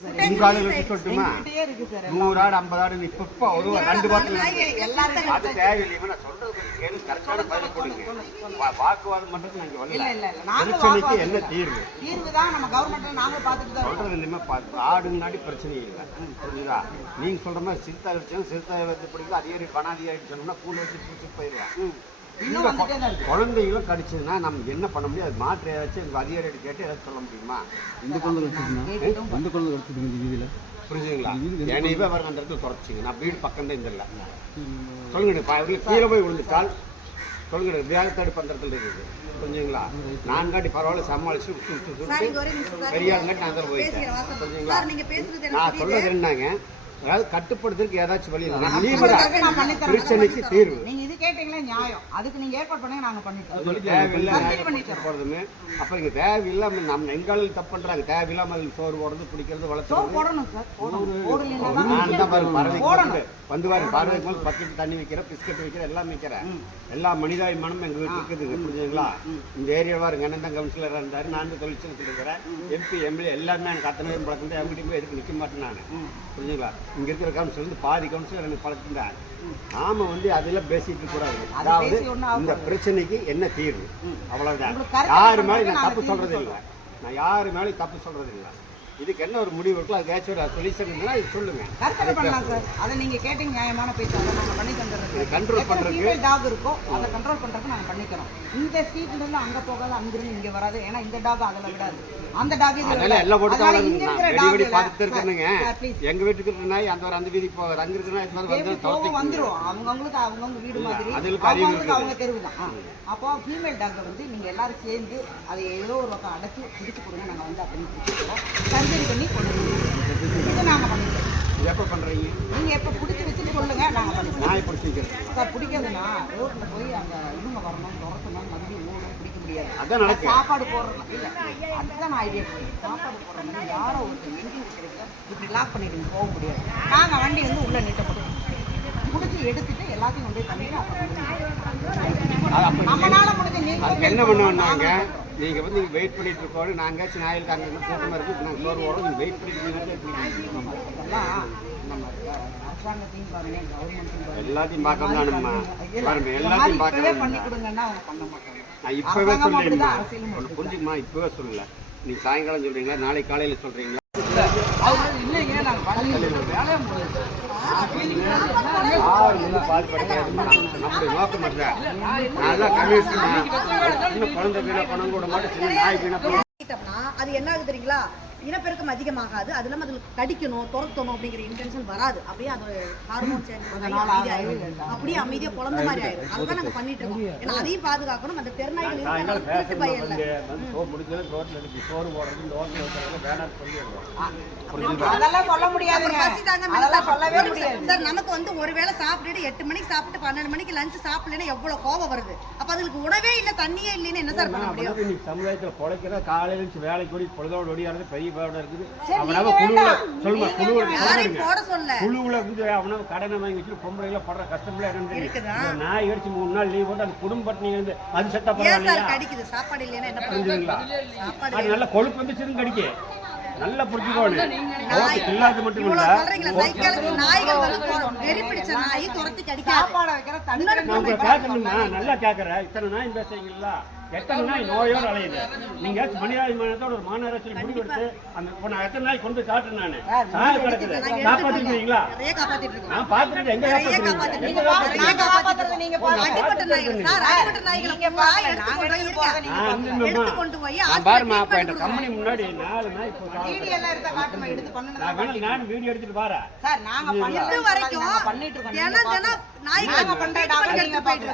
சொல்லட்டுமா 100 ஆடு 50 ஆடு இப்ப ஒரு 2 பாட்டில் அது தேவையில்லை. நான் சொல்றது கேள்வி கரெக்டான பதில் கொடுங்க. வாக்குவாதம் பண்றது நாங்க வரல. பிரச்சனைக்கு என்ன தீர்வு? தீர்வுதான் நம்ம கவர்மெண்ட்ல நாங்க பாத்துட்டு தான் சொல்றது இல்லைமா. ஆடு முன்னாடி பிரச்சனை இல்லை, புரியுதா? நீங்க சொல்ற மாதிரி சிறுத்தை வச்சாலும் சிறுத்தை வந்து பிடிக்கும். அதிகாரி பணாதிகாரி சொன்னோம்னா கூழ் வச்சு பிடிச்சிட்டு போயிடுவேன். குழந்தைகளும் கடிச்சதுன்னா நம்ம என்ன பண்ண முடியும்? அது மாற்று ஏதாச்சும் அதிகாரிகிட்ட கேட்டு ஏதாச்சும் சொல்ல முடியுமா? இந்த குழந்தை கடிச்சிருக்கீங்க, இந்த குழந்தை கடிச்சிருக்கீங்க இந்த வீதியில், புரிஞ்சுங்களா? என்னையவே வர அந்த இடத்துல குறைச்சிங்க. நான் வீடு பக்கம் தான் இருந்தில்ல. சொல்லுங்க, கீழே போய் விழுந்துட்டால் சொல்லுங்க, வேகத்தடுப்பு அந்த இடத்துல இருக்குது, புரிஞ்சுங்களா? நான் காட்டி பரவாயில்ல சமாளிச்சு பெரிய ஆளுங்காட்டி நான் தான் போயிட்டேன், புரிஞ்சுங்களா? நான் சொல்றது என்னங்க, அதாவது கட்டுப்படுத்துறதுக்கு ஏதாச்சும் வழி பிரச்சனைக்கு தீர்வு. நீங்க இது கேட்டீங்களா நியாயம், அதுக்கு நீங்க ஏற்பாடு பண்ணுங்க, நாங்க பண்ணிட்டோம். தேவையில்லை அப்ப இங்க தேவையில்லாம நம்ம எங்காலும் தப்பு பண்றாங்க. தேவையில்லாம சோறு போடுறது, பிடிக்கிறது, வளர்த்து போடணும் சார். வந்து பாரு பார்வைக்கு மேலே பக்கெட் தண்ணி வைக்கிறேன், பிஸ்கட் வைக்கிறேன், எல்லாம் வைக்கிறேன். எல்லா மனிதாபிமானமும் எங்க வீட்டு இருக்குதுங்க, புரிஞ்சுங்களா? இந்த ஏரியாவா இருங்க, என்ன தான் கவுன்சிலராக இருந்தாரு, நான் தான் தொழிற்சங்கத்தில் இருக்கிறேன். எம்பி எம்எல்ஏ எல்லாருமே எனக்கு அத்தனை பேரும் பழக்கம். எங்கிட்ட போய் எதுக்கு நிற்க மாட்டேன் நான், புரிஞ்சுங்களா? இங்க இருக்கிற கவுன்சிலர் வந்து பாதி கவுன்சிலர் எனக்கு பழக்கம். நாம வந்து அதெல்லாம் பேசிட்டு கூடாது. அதாவது இந்த பிரச்சனைக்கு என்ன தீர்வு, அவ்வளவுதான். யாரு மேலே நான் தப்பு சொல்றது இல்லை, நான் யாரு மேலே தப்பு சொல்றது இல்லை. இதுக்கு என்ன ஒரு முடிவு இருக்கோ அது ஏதாச்சும் ஒரு சொல்யூஷன் இருந்தா இது சொல்லுங்க. கரெக்டா பண்ணலாம் சார். அதை நீங்க கேட்டீங்க நியாயமான பேச்சு, அதை நாங்க பண்ணி தந்துடுறோம். கண்ட்ரோல் பண்றதுக்கு டாக் இருக்கோ அதை கண்ட்ரோல் பண்றதுக்கு நாங்க பண்ணிக்கிறோம். இந்த ஸ்ட்ரீட்ல இருந்து அங்க போகாது, அங்கிருந்து இங்க வராது. ஏன்னா இந்த டாக் அதுல விடாது, அந்த டாக் அதெல்லாம் எல்லாம் போட்டு பார்த்துட்டு இருக்கணுங்க. எங்க வீட்டுக்கு இருக்கிற நாய் அந்த வீதிக்கு போகாது, அங்க இருக்கிற நாய் வந்துரும். அவங்கவுங்களுக்கு அவங்கவுங்க வீடு மாதிரி அவங்களுக்கு அவங்க தெருவு தான். அப்போ ஃபீமேல் டாக் வந்து நீங்க எல்லாரும் சேர்ந்து அதை ஏதோ ஒரு பக்கம் அடைச்சி பிடிச்சு கொடுங்க. நாங்க வந்து அப்படின்னு பிடிச்சிருக்கோம், சர்ஜரி பண்ணி கொண்டு இது நாங்க பண்ணிக்கிறோம். எப்போ பண்றீங்க? நீங்க எப்போ பிடிச்சி வச்சுட்டு சொல்லுங்க, நாங்க பண்ணிக்கிறோம். நாய் பிடிச்சி வைக்கிறேன் சார். பிடிக்கிறதுனா ரோட்ல போய் அங்க இவங்க வரணும், துரத்தணும், மறுபடியும் ஓடும், பிடிக்க முடியாது. அதான் நடக்கும். சாப்பாடு போடுறோம் இல்லை, அதுதான் நான் ஐடியா பண்ணுறேன். சாப்பாடு போடுறோம்னா யாரோ ஒருத்தர் எங்கேயும் இருக்கிறத இப்படி லாக் பண்ணிட்டு போக முடியாது. நாங்கள் வண்டி வந்து உள்ள நீட்டப்படும் முடிச்சு எடுத்துட்டு எல்லாத்தையும் கொண்டு போய் பண்ணிட்டு நம்மளால முடிஞ்ச நீங்க என்ன பண்ணுவாங்க? நீங்க வந்து வெயிட் பண்ணிட்டு இருக்கோம். நாங்காச்சும் நாயிலுக்கு அங்கே கூட்டமாக இருக்கு, நாங்கள் சோறு ஓடும், நீங்கள் வெயிட் பண்ணிட்டு அரசாங்கத்தையும் பாருங்க, கவர்மெண்ட்டையும் எல்லாத்தையும் பார்க்க தானும்மா பாருங்க, எல்லாத்தையும் பார்க்க பண்ணி கொடுங்கன்னா அவங்க பண்ண மாட்டாங்க. நான் இப்பவே சொல்லிடுமா, புரிஞ்சுக்குமா? இப்பவே சொல்லல, நீங்க சாயங்காலம் சொல்றீங்களா, நாளைக்கு காலையில சொல்றீங்களா? இல்லைங்க, நாங்கள் வேலையை முடியாது. நம்முடைய நோக்கம் இல்லை. நல்லா கம்யூனிஸ்ட் குழந்தை வீணா பணம் கூட மாட்டேன், சின்ன நாய் வீணா அது என்ன ஆகுது தெரியுங்களா? இனப்பெருக்கம் அதிகமாகாது, அது இல்லாமல் அதில் கடிக்கணும், துரத்தணும் அப்படிங்கிற இன்டென்ஷன் வராது. அப்படியே அது ஹார்மோன் அப்படியே அமைதியாக குழந்தை மாதிரி ஆயிடும். அதுதான் நாங்கள் பண்ணிட்டு இருக்கோம். ஏன்னா அதையும் பாதுகாக்கணும். அந்த தெருநாய்கள் திருட்டு பயம் இல்லை. அதெல்லாம் சொல்ல முடியாது சார். நமக்கு வந்து ஒருவேளை சாப்பிட்டுட்டு 8 மணிக்கு சாப்பிட்டு 12 மணிக்கு லஞ்ச் சாப்பிடலன்னா எவ்வளவு கோபம் வருது. அப்ப அதுக்கு உணவே இல்லை, தண்ணியே இல்லைன்னு என்ன சார் பண்ண முடியும்? சமுதாயத்துல பொழைக்கிற காலையில வேலைக்கு ஓடி பொழுதோடு ஓடியாடுறது பெரிய இருக்குது. குழுவுல வந்து அவனால கடனை வாங்கி வச்சு பொம்பளைல படுற கஷ்டம்ல என்னன்னு நாய் அடிச்சு 3 நாள் லீவ் போட்டு அந்த குடும்ப பட்டினி வந்து அது செத்தா பரவாயில்லையா? கடிக்குது சாப்பாடு இல்லைன்னா என்ன புரிஞ்சுங்களா? அது நல்ல கொழுப்பு வந்துச்சுன்னு கடிக்க நல்லா புரிஞ்சுக்கோங்க. இல்லாத மட்டும் இல்ல, நல்லா கேக்குற இத்தனை நாய் பேசுறீங்களா? எத்தனை நாய் நோயோடு அலையுது. நீங்க மனிதாபிமானத்தோட ஒரு மாநகராட்சியில் முடிவெடுத்து அந்த எத்தனை நாய் கொண்டு காட்டுறேன். நானு சாலை கிடக்குது, காப்பாத்திருக்கீங்களா? நான் பாத்துட்டு எங்க பாருமா, அப்ப என் கம்பெனி முன்னாடி 4 நாய் நான் வீடியோ எடுத்துட்டு பாரு.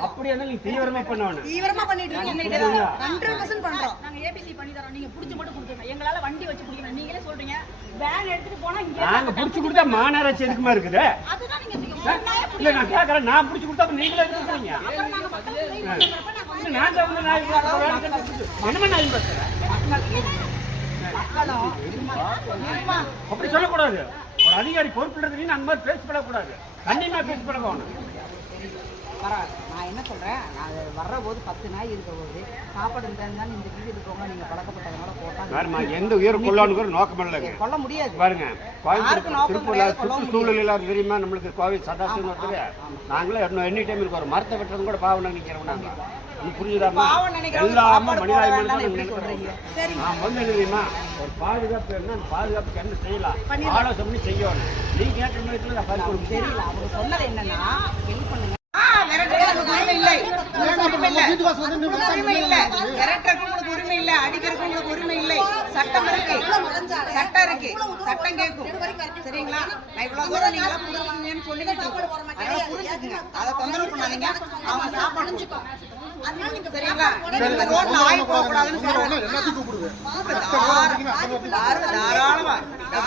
அப்படியே நீங்க தீவிரமா பண்ணணும். தீவிரமா பண்ணிட்டு இருக்கீங்க. 100% பண்றோம். நாங்க ஏபிசி பண்ணி தரோம். நீங்க புடிச்சு மட்டும் கொடுத்துருங்க. எங்களால வண்டி வச்சு புடிக்கணும். நீங்களே சொல்றீங்க வேன் எடுத்துட்டு போனா இங்க நாங்க புடிச்சு கொடுத்தா மாநகராட்சி எதுக்குமா இருக்குது? அதுதான் நீங்க இல்ல நான் கேக்குறேன், நான் புடிச்சு கொடுத்தா நீங்களே எடுத்துறீங்க. அப்புறம் நாங்க மக்களுக்கு நான் தான் வந்து நாய் என்னமா நாய் பேசுறேன்? அப்படி சொல்லக்கூடாது. ஒரு அதிகாரி பொறுப்புன்றது அந்த மாதிரி பேசப்படக்கூடாது. கண்டிப்பா பேசப்படணும். பரவாயில்ல. நான் என்ன சொல்றேன், அது வர்ற போது 10 நாய் இருக்கிற போது சாப்பாடு இருந்தாலும் இந்த வீடு இருக்கவங்க நீங்க பழக்கப்பட்டதுனால போட்டா எந்த உயிரை கொள்ளணுங்கிற நோக்கம் இல்லைங்க. கொல்ல முடியாது. பாருங்க யாருக்கு நோக்கம் திருப்பூர்ல கிடையாது, கொல்ல சுற்றுச்சூழல் எல்லாம் தெரியுமா நம்மளுக்கு கோவில் சதாசிவம் ஒருத்தர் நாங்களே எனி டைம் இருக்கு ஒரு மரத்தை வெட்டுறது கூட பாவம் நினைக்கிறோம் நாங்க. புரிஞ்சுதாமா? பாவம் நினைக்கிறவங்க எல்லாமே சாப்பாடு போட வேண்டாம்னு மனிதாபிமானம் எப்படி சொல்றீங்க? சரி நான் வந்து என்ன தெரியுமா ஒரு பாதுகாப்பு என்ன பாதுகாப்புக்கு என்ன செய்யலாம் ஆலோசனை பண்ணி செய்யணும். நீங்க கேட்ட நேரத்தில் நான் பதில் கொடுக்க தெரியல. அவங்க சொன்னது என்னன்னா ஹெல்ப் பண்ணுங்க. விரட்டுறதுக்கு உரிமை இல்லை, உரிமை இல்லை, விரட்டுறதுக்கு உங்களுக்கு உரிமை இல்லை, அடிக்கிறதுக்கு உங்களுக்கு உரிமை இல்லை. சட்டம் இருக்கு, சட்டம் இருக்கு, சட்டம் கேட்கும். சரிங்களா? நான் இவ்வளவு தூரம் நீங்க எல்லாம் புரிஞ்சுக்கணும்னு சொல்லி அதனால புரிஞ்சுக்கங்க. அதை தொந்தரவு பண்ணாதீங்க. அவங்க சாப்பாடு சரிங்களா? நீங்க ரோட்ல ஆய் போக கூடாதுன்னு சொல்றேன். தாராளமா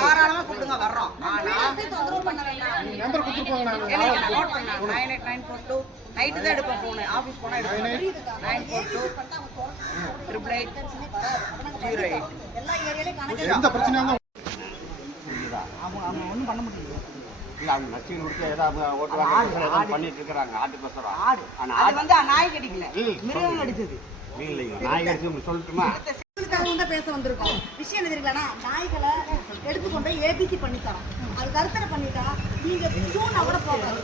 தாராளமா கூப்பிடுங்க, வர்றோம். ஆனா நோட் பண்ண 98942 நைட்டு தான் எடுப்பேன் போன். ஆஃபீஸ் போனா எடுப்பேன். 942 888 எல்லா ஏரியாலையும் கணக்கு எந்த பிரச்சனையும் அவங்க ஒன்றும் பண்ண முடியாது. இல்லை அவங்க நச்சுன்னு கொடுத்து ஏதாவது ஓட்டு பண்ணிட்டு இருக்கிறாங்க ஆட்டு பசரம். ஆடு அது வந்து நாய் கடிக்கல, மிருகம் கடிச்சது. இல்லைங்க நாய் கடிச்சு சொல்லட்டுமா? தான் பேச வந்திருக்கோம். விஷயம் என்ன தெரியுங்களா, நாய்களை எடுத்துக்கொண்டு ஏபிசி பண்ணி தரோம். அது கருத்தடை பண்ணிட்டா நீங்க ஜூன் கூட போகாது.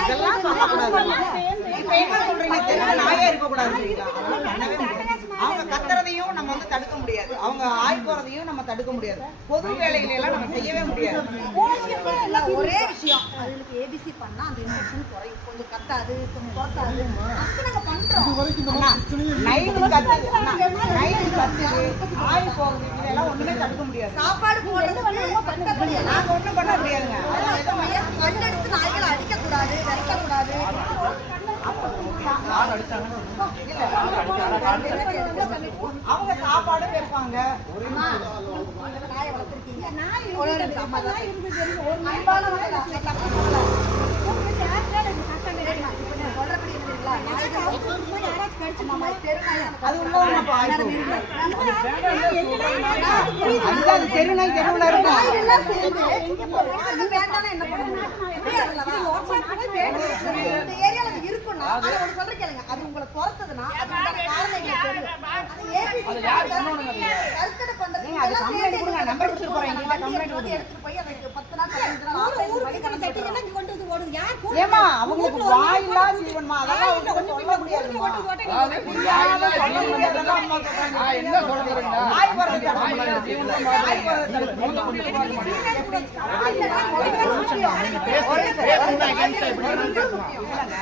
இதெல்லாம் சொல்லக்கூடாது. இப்ப என்ன சொல்றீங்க, தெருவில் நாயே இருக்கக்கூடாது. அவங்க கத்துறதையும் நம்ம வந்து தடுக்க முடியாது, அவங்க ஆய் போறதையும் நம்ம தடுக்க முடியாது, பொது வேலையில எல்லாம் நம்ம செய்யவே முடியாது. ஒரே விஷயம், அதுக்கு ஏபிசி பண்ணா அந்த இன்ஃபெக்ஷன் குறையும், கொஞ்சம் கத்தாது, கொஞ்சம் கொத்தாது. அப்ப நாங்க பண்றோம். நைட்டு கத்துது, ஆய் போகுது, இதெல்லாம் ஒண்ணுமே தடுக்க முடியாது. சாப்பாடு போடுறது நாங்க ஒண்ணும் பண்ண முடியாதுங்க. கண்டெடுத்து நாய்களை அடிக்க கூடாது, விரட்ட கூடாது. அவங்க சாப்பாடு வைப்பாங்க. நாயை வளர்த்துருக்கீங்க, ஒரு அன்பான அது உண்மைதானப்பா. அது தெருநாய் தெருவுல இருக்கும். என்ன பண்ணுவோம்? இந்த ஏரியால அது இருக்குன்னா அதை ஒன்று சொல்ற கேளுங்க, அது உங்களை துரத்துதுன்னா அதுக்கான காரணம் எங்களுக்கு தெரியும். கருத்தடை பண்றது அது கம்ப்ளைண்ட் கொடுங்க, நம்பர் கொடுத்து போறேன். எடுத்துட்டு போய் அதுக்கு 10 நாள் 15 நாள் ஏமா அவங்களுக்கு வாயில்லா ஜீவன்மா, அதெல்லாம் அவங்க சொல்ல முடியாதுமா. என்ன சொல்றீங்க? ஆய் வர்றது ஆய்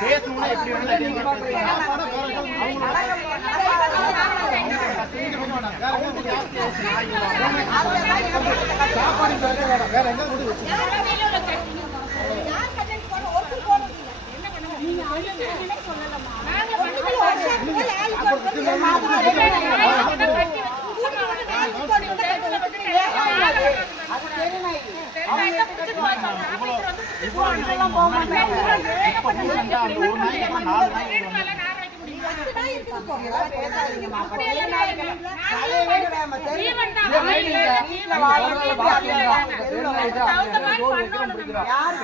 பேசணும்னா எப்படி வேற எங்க யாரு